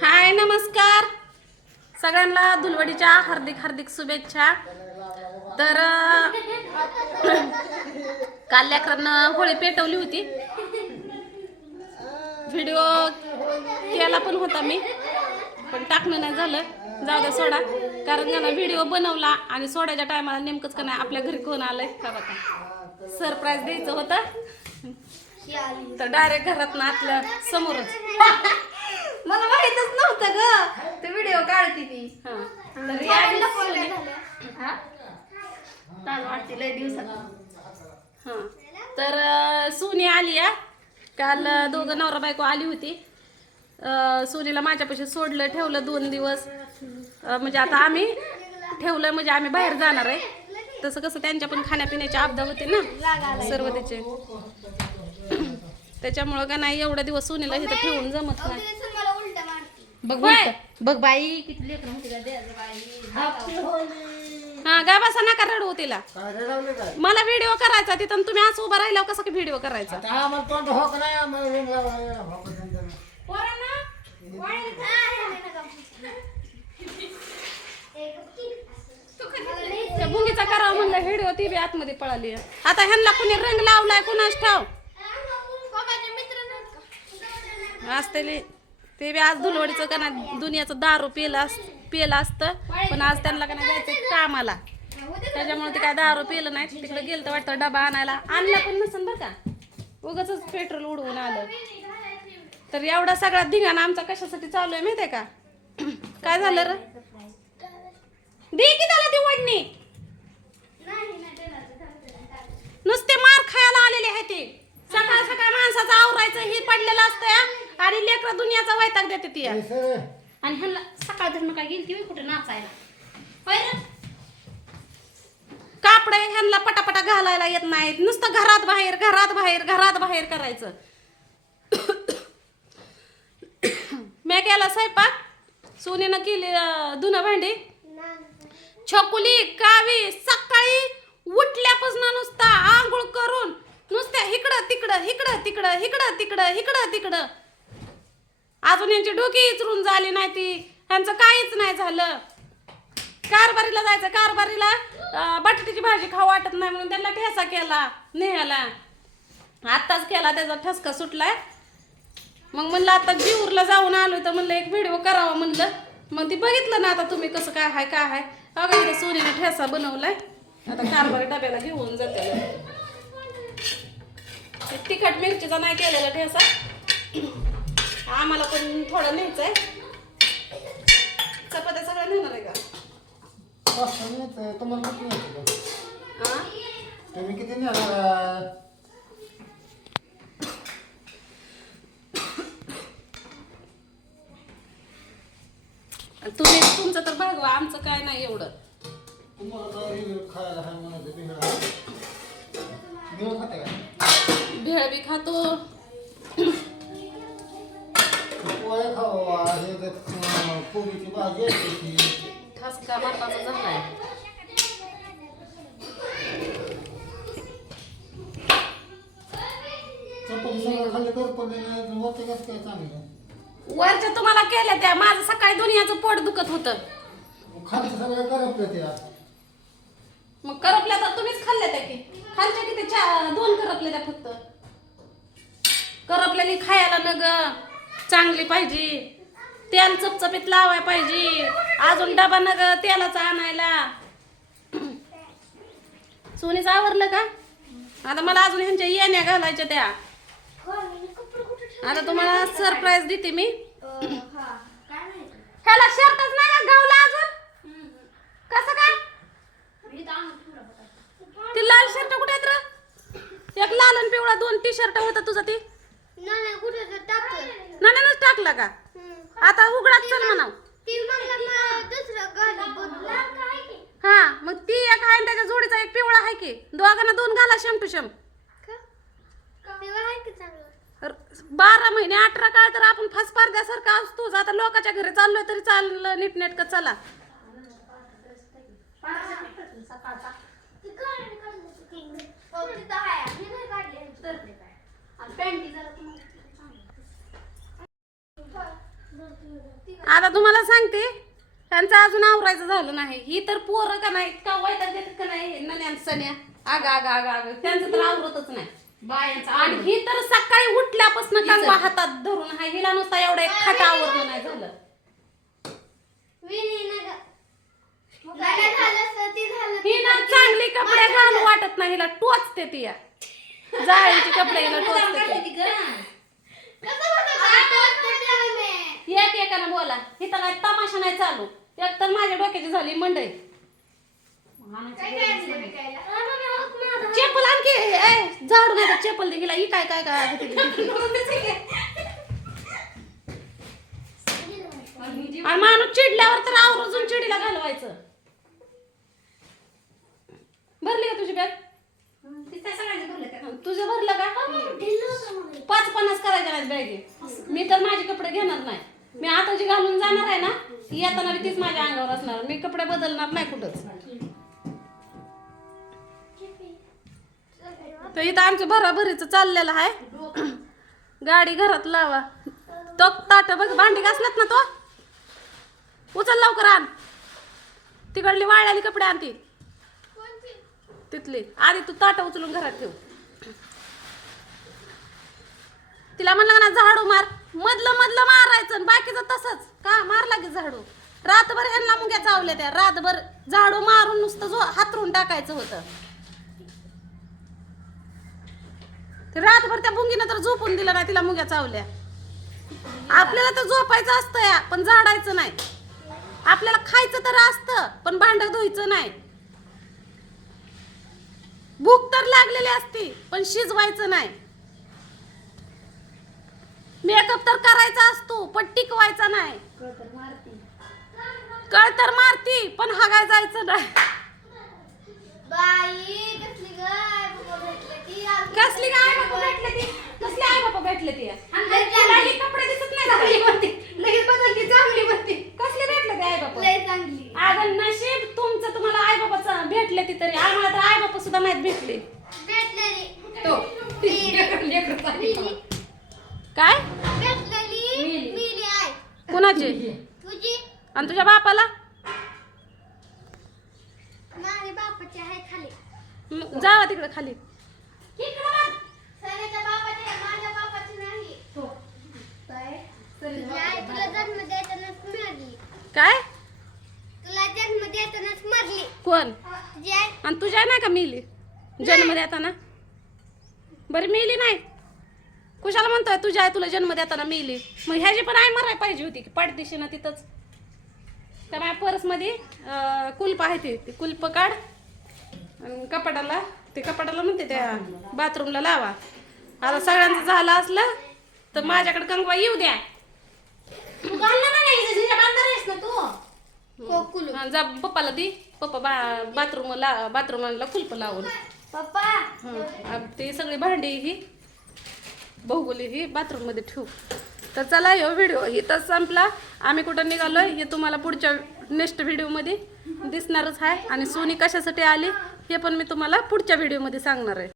हाय नमस्कार. सगळ्यांना धुलवडीच्या हार्दिक हार्दिक शुभेच्छा. तर काल लेकरांना होळी पेटवली होती. व्हिडिओ केला पण होता मी पण टाकणं नाही झालं. जाऊ द्या सोडा. कारण का ना व्हिडिओ बनवला आणि सोडायच्या टायमाला नेमकंच का नाही आपल्या घरी कोण आलंय? का बघा. सरप्राईज द्यायचं होतं. तर डायरेक्ट घरात ना आतल्या समोरच. मला माहितच नव्हतं ग. ते व्हिडिओ काढते ती. हा. तर या दिवशी- हा? चाल वाटते लय दिवसात. हा. तर अं, सोनी आली या काल अं, दोघं नवरा बायको आली होती. अं, सोनीला माझ्यापाशी सोडलं ठेवलं दोन दिवस. अं, म्हणजे आता आम्ही ठेवलं म्हणजे आम्ही बाहेर जाणार आहे. तसं कसं त्यांच्या पण खाण्यापिण्याची आपदा होते ना सर्व त्याचे. त्याच्यामुळं का नाही एवढ्या दिवस सोनीला इथं ठेवून जमत नाही. बघ. उलट. बघ बाई किती लेकर होती का द्यायचं बाई. हा गा बसा नका रडू तिला. काय रडवले काय मला व्हिडिओ करायचा तिथं आणि तुम्ही असं उभं राहिल्यावर कसं व्हिडिओ करायचा? आता आम्हाला तोंड होक नाही आम्हाला रूम लावायला होक समजा त्या भुंगीचा करावं म्हणलं व्हिडिओ ती बी आतमध्ये पळाली. आता ह्यांना कुणी रंग लावलाय कुणाच ठाव? असते ते बी आज धुलवडीचं का नाही दुनियाचं दारू पिलं अस असतं पण आज त्यांना का नाही जायचं कामाला. त्याच्यामुळे ते काय दारू पिलं नाही तिकडे गेलं तर वाटतं डबा आणायला. आणला पण नसेल बरं का. उगाच पेट्रोल उडवून आलं. तर एवढा सगळा धिंगाणा आमचा कशासाठी चालू आहे माहितीये का? काय झालं र? दे की त्याला ती वडणी. नुसते मार खायला आलेले आहे ते. सकाळ सकाळ माणसाचं आवरायचं हे पडलेलं असतं आणि लेकर दुनियाचा वैताग देते ती. आणि ह्यांना सकाळ धरण काय गेली ती कुठे नाचायला? होय ना? कापडे ह्यांना पटापटा घालायला येत नाहीत. नुसतं घरात बाहेर घरात बाहेर घरात बाहेर करायचं. मी केला स्वयंपाक. सोनीनं केली धुणं भांडी. छकुली कावी सकाळी उठल्यापासून नुसता आंघोळ करून नुसत्या इकडं तिकडं इकडं तिकडं इकडं तिकडं इकडं तिकडं अजून यांची डोकी इचरून झाली नाही ती. ह्यांचं काहीच नाही झालं. कारभारीला जायचं कारभारीला बटाट्याची भाजी खाऊ वाटत नाही म्हणून त्यांना ठेसा केला नेहाला. आत्ताच केला त्याचा ठसका सुटलाय. मग म्हणलं आता जीवरला जाऊन आलो तर म्हणलं एक व्हिडिओ करावा म्हणलं. मग ती बघितलं ना आता तुम्ही कसं काय आहे काय आहे अगं इथं सोनीने ठेसा बनवलाय. आता कारभारी डब्याला घेऊन जाते. तिखट मिरचीचा नाही केलेला ठेसा आम्हाला पण थोडं न्यायचंय. चपात्या सगळ्या नेणार आहे का? तुम्हाला किती हा? तुम्ही किती नेणार तुम्ही तुमचं तर भागवा आमचं काय नाही एवढं. तुम्हाला काय हे खायला हाय म्हणायचं बिघडा बिघड खाते का? भेळ बी खातो पोळे खावा हे ते, अं, कोबीची भाजी असते ती ठसका मारताचा झालाय चपाती सगळं खाल्ली कसं काय चांगलं वरच्या तुम्हाला केल्या त्या माझं सकाळी दुनियाचं पोट दुखत होतं. खालचं सगळं करपलं मग करपल्या तर तुम्हीच खाल्ल्या त्या की. खालच्या किती चा दोन करपल्या त्या फक्त. करपल्याने खायला न ग चांगली पाहिजे. तेल चपचपीत लावाय पाहिजे. अजून डबा न ग तेलाचा आणायला. सोनीचं आवरलं का? आता मला अजून ह्यांच्या येण्या घालायच्या त्या. आता तुम्हाला सरप्राईज देते मी. ह्याला शर्टच नाही गावला अजून? कसं काय? ती लाल शर्ट कुठे आहेत एक लाल आणि पिवळा दोन टी शर्ट होता तुझा ती. नाण्यानंच टाकला का? आता उघडाच चल म्हणाव. हा मग ती एक आहे आणि त्याच्या जोडीचा एक पिवळा आहे की. दोघांना दोन घाला शम टू शम. बारा महिने अठरा काळ तर आपण फास पारद्यासारखा असतोच. आता लोकांच्या घरी चाललोय तरी चाललं नीटनेटकं चला सकाळचा पॅन्टी जरा तुम्हाला आता सांगते त्यांचं अजून आवरायचं झालं नाही. ही तर पोरं का नाही का वैताग देतात का नाही? नन्या सण्या. आग आग आग आग. त्यांचं तर आवरतच नाही. बायांचा आणि ही तर सकाळी उठल्यापासून कंगवा हातात धरून हाय हिला नुसता एवढं एक खाट आवरणं नाही झालं. ही ना चांगली कपडे घालू वाटत नाही. हिला टोचते ती या. जाळीचे कपडे हिला टोचते ती. एक एकानं बोला. इथं काय तमाशा नाही चालू. एक तर माझ्या डोक्याची झाली मंडई. चेपल आणखी. ए, झाडू नाही चेपल दे. हिला ही काय काय काय. आणि माणूस चिडल्यावर तर आवर्जून चिडीला घालवायचं. भरली का तुझी बॅग? तुझं भरलं का? पाच पन्नास करायच्या नाहीत बॅगे. मी तर माझे कपडे घेणार नाही. मी आता जी घालून जाणार आहे ना येताना बी तीच माझ्या अंगावर असणार. मी कपडे बदलणार नाही कुठंच. तर इथं आमच्या भराभरीचं चाललेलं आहे. गाडी घरात लावा. तो ताट बघ भांडी घासलात ना तो. उचल लवकर आण. तिकडली वाळलेली कपडे आणती तिथली. आधी तू ताट उचलून घरात ठेव. तिला म्हणलं ना झाडू मार. मधलं मधलं मार. मारायचं आणि बाकीचं तसंच. का? मारला की झाडू. रातभर ह्यांना मुंग्या चावल्या त्या. रातभर झाडू मारून नुसतं जो हातरून टाकायचं होतं. ते रातभर त्या मुंगीनं तर झोपून दिलं नाही तिला मुंग्या चावल्या. आपल्याला तर झोपायचं असतं या पण झाडायचं नाही. आपल्याला खायचं तर असतं पण भांड धुवायचं नाही. भूक तर लागलेली असती पण शिजवायचं नाही. मेकअप तर करायचा असतो पण टिकवायचा नाही. कळ तर मारती पण हगाय जायचं नाही. कसली काय बापा भेटले ती? कसली आई बापा भेटले ती? हे कपडे दिसत नाही का? लगेच बदलली चांगली बनते कसले भेटले ते आई बापा अगं नशीब तुमचं तुम्हाला आई बापाचं भेटले ती तरी. आम्हाला तर आई बापा सुद्धा नाहीत भेटले. तो. लेकरं चांगली. बा. काय? कुणाचे? तुझी? आणि तुझ्या बापाला? जावा तिकडे खाली. तो. काय? तुला जन्म देतानाच मरली. काय? तुला जन्म देतानाच मरली. कोण? आणि तुझ्या नाही का मिली? जन्म देताना? बरं मिली नाही. कुशाला म्हणतोय तुझ्या आई तुला जन्म देताना मिली. मग ह्याची पण आई मराय पाहिजे होती की पाठदिशीनं तिथंच. त्या माझ्या पर्समध्ये कुलप आहे ते ते कुलप काढ आणि कपाटाला ते कपाटाला म्हणते त्या बाथरूमला लावा. आता सगळ्यांचं झालं असलं तर माझ्याकडे कंगवा येऊ द्या. हा, जा पप्पाला दे. पप्पा बा बाथरूम ला बाथरूमला कुलप लावून. पप्पा हं. ते सगळी भांडी ही बहुगुली ही बाथरूममध्ये ठेवू. तर चला ह्यो व्हिडिओ इथंच संपला. आम्ही कुठं निघालोय? हे तुम्हाला पुढच्या नेक्स्ट व्हिडिओमध्ये दिसणारच आहे. आणि सोनी कशासाठी आली? हे पण मी तुम्हाला पुढच्या व्हिडिओमध्ये सांगणार आहे.